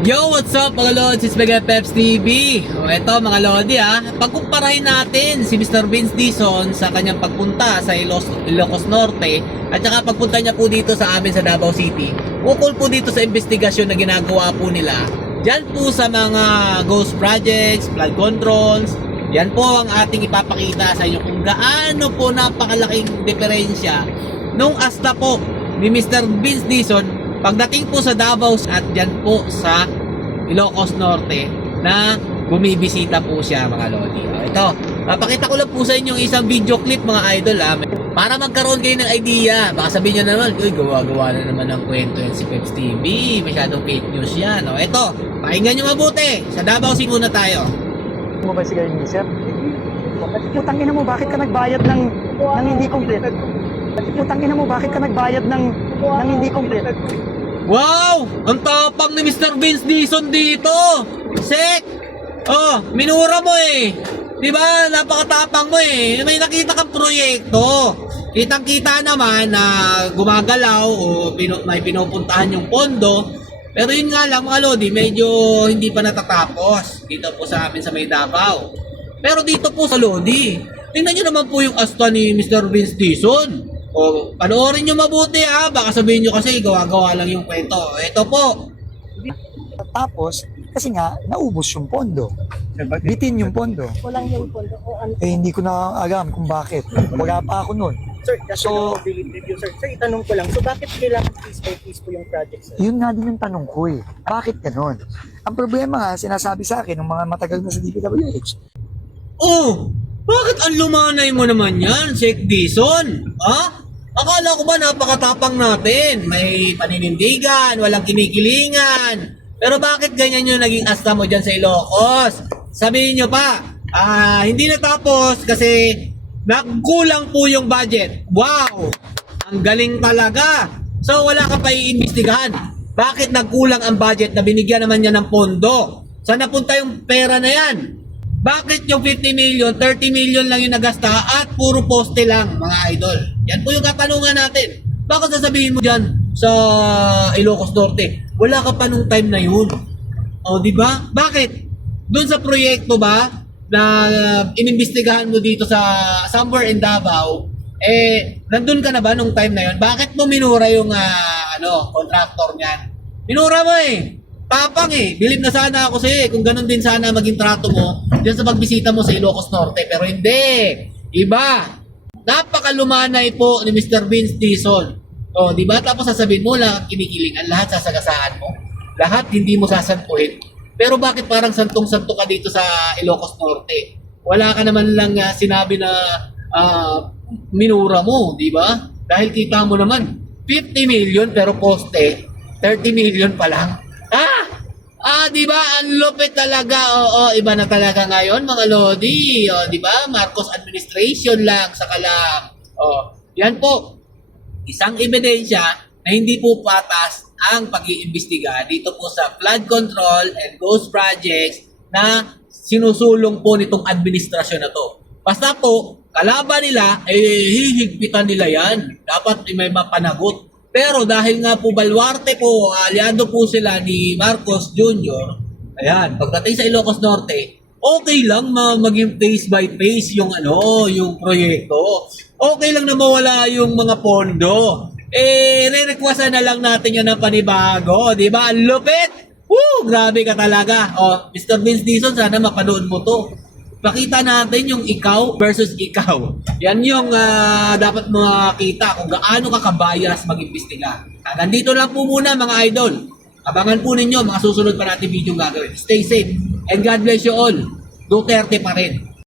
Yo, what's up mga Lods? It's Mega Peps TV. Ito mga Lodi pagkumparahin natin si Mr. Vince Dizon sa kanyang pagpunta sa Ilocos Norte at saka pagpunta niya po dito sa amin sa Davao City. Ukol po dito sa investigasyon na ginagawa po nila diyan po sa mga ghost projects, flood controls. Yan po ang ating ipapakita sa inyo kung gaano po napakalaking diferensya nung asta po ni Mr. Vince Dizon pagdating po sa Davao at dyan po sa Ilocos Norte na bumibisita po siya mga Lodi. Ito, papakita ko lang po sa inyo isang video clip mga idol para magkaroon kayo ng idea. Baka sabihin nyo naman, uy, gawa-gawa na naman ng kwento yan si Peps TV. Masyadong fake news yan. Ito, pakinggan nyo mabuti. Sa Davao City muna tayo. Mo ba sigarin ni sir? Putang ina mo, bakit ka nagbayad ng hindi complete? Putang ina mo, bakit ka nagbayad ng hindi complete? Wow! Ang tapang ni Mr. Vince Dizon dito! Sek! Oh, minura mo eh! Diba? Napakatapang mo eh! May nakita kang proyekto! Kitang-kita naman na gumagalaw o may pinupuntahan yung pondo. Pero yun nga lang mga Lodi, medyo hindi pa natatapos dito po sa amin sa may Davao. Pero dito po sa Lodi, tingnan nyo naman po yung asta ni Mr. Vince Dizon. O, panoorin nyo mabuti baka sabihin nyo kasi gawa-gawa lang yung kwento. Ito po. Tapos, kasi nga, naubos yung pondo. Bitin yung pondo. Walang yung pondo o ano. Hindi ko na alam kung bakit. Wala pa ako nun. Sir, so, review, sir. Sir, itanong ko lang. So, bakit kailangan piece by piece po yung project, sir? Yun nga din yung tanong ko eh. Bakit ganun? Ang problema nga, sinasabi sa akin ng mga matagal na sa DPWH. Oh, bakit ang lumanay mo naman yan, Sek Dizon? Akala ko ba napakatapang natin? May paninindigan, walang kinikilingan. Pero bakit ganyan yung naging asta mo dyan sa Ilocos? Sabihin nyo pa, hindi natapos kasi nagkulang po yung budget. Wow! Ang galing talaga. So wala ka pa iimbestigahan. Bakit nagkulang ang budget na binigyan naman niya ng pondo? Saan napunta yung pera na yan? Bakit yung 50 million, 30 million lang yung nagasta at puro poste lang mga idol? Yan po yung katanungan natin. Bakit sasabihin mo dyan sa Ilocos Norte? Wala ka pa nung time na yun. O, di ba? Bakit? Doon sa proyekto ba na inimbestigahan mo dito sa somewhere in Davao, nandun ka na ba nung time na yun? Bakit mo minura yung contractor niyan? Minura mo eh. Tapang eh. Bilib na sana ako sa'yo kung ganun din sana maging trato mo dyan sa pagbisita mo sa Ilocos Norte. Pero hindi. Iba. Napakalumanay po ni Mr. Vince Dizon. O, di ba? Tapos sasabihin mo lang kinikilingan, lahat sasagasaan mo. Lahat hindi mo sasampuhin. Pero bakit parang santong-santo ka dito sa Ilocos Norte? Wala ka naman lang sinabi na minura mo, di ba? Dahil kita mo naman, 50 million pero poste, 30 million pa lang. Di ba? Ang lupit talaga. Oo, iba na talaga ngayon mga Lodi. Di ba? Marcos administration lang sa kalam. Yan po. Isang ebidensya na hindi po patas ang pag-iimbestiga dito po sa flood control and ghost projects na sinusulong po nitong administrasyon na to. Basta po, kalaban nila, hihigpitan nila yan. Dapat may mapanagot. Pero dahil nga po Baluarte po, aliado po sila ni Marcos Jr., ayan, pagdating sa Ilocos Norte, okay lang maging face by face yung yung proyekto. Okay lang na mawala yung mga pondo. Re-requestan na lang natin yan ng panibago, di ba? Ang lupit! Woo! Grabe ka talaga. Mr. Vince Dizon, sana mapanood mo to. Pakita natin yung ikaw versus ikaw. Yan yung dapat makita kung gaano ka kabayas mag-imbestiga. Nandito lang po muna mga idol. Abangan po ninyo mga susunod pa natin video gagawin. Stay safe and God bless you all. Duterte pa rin.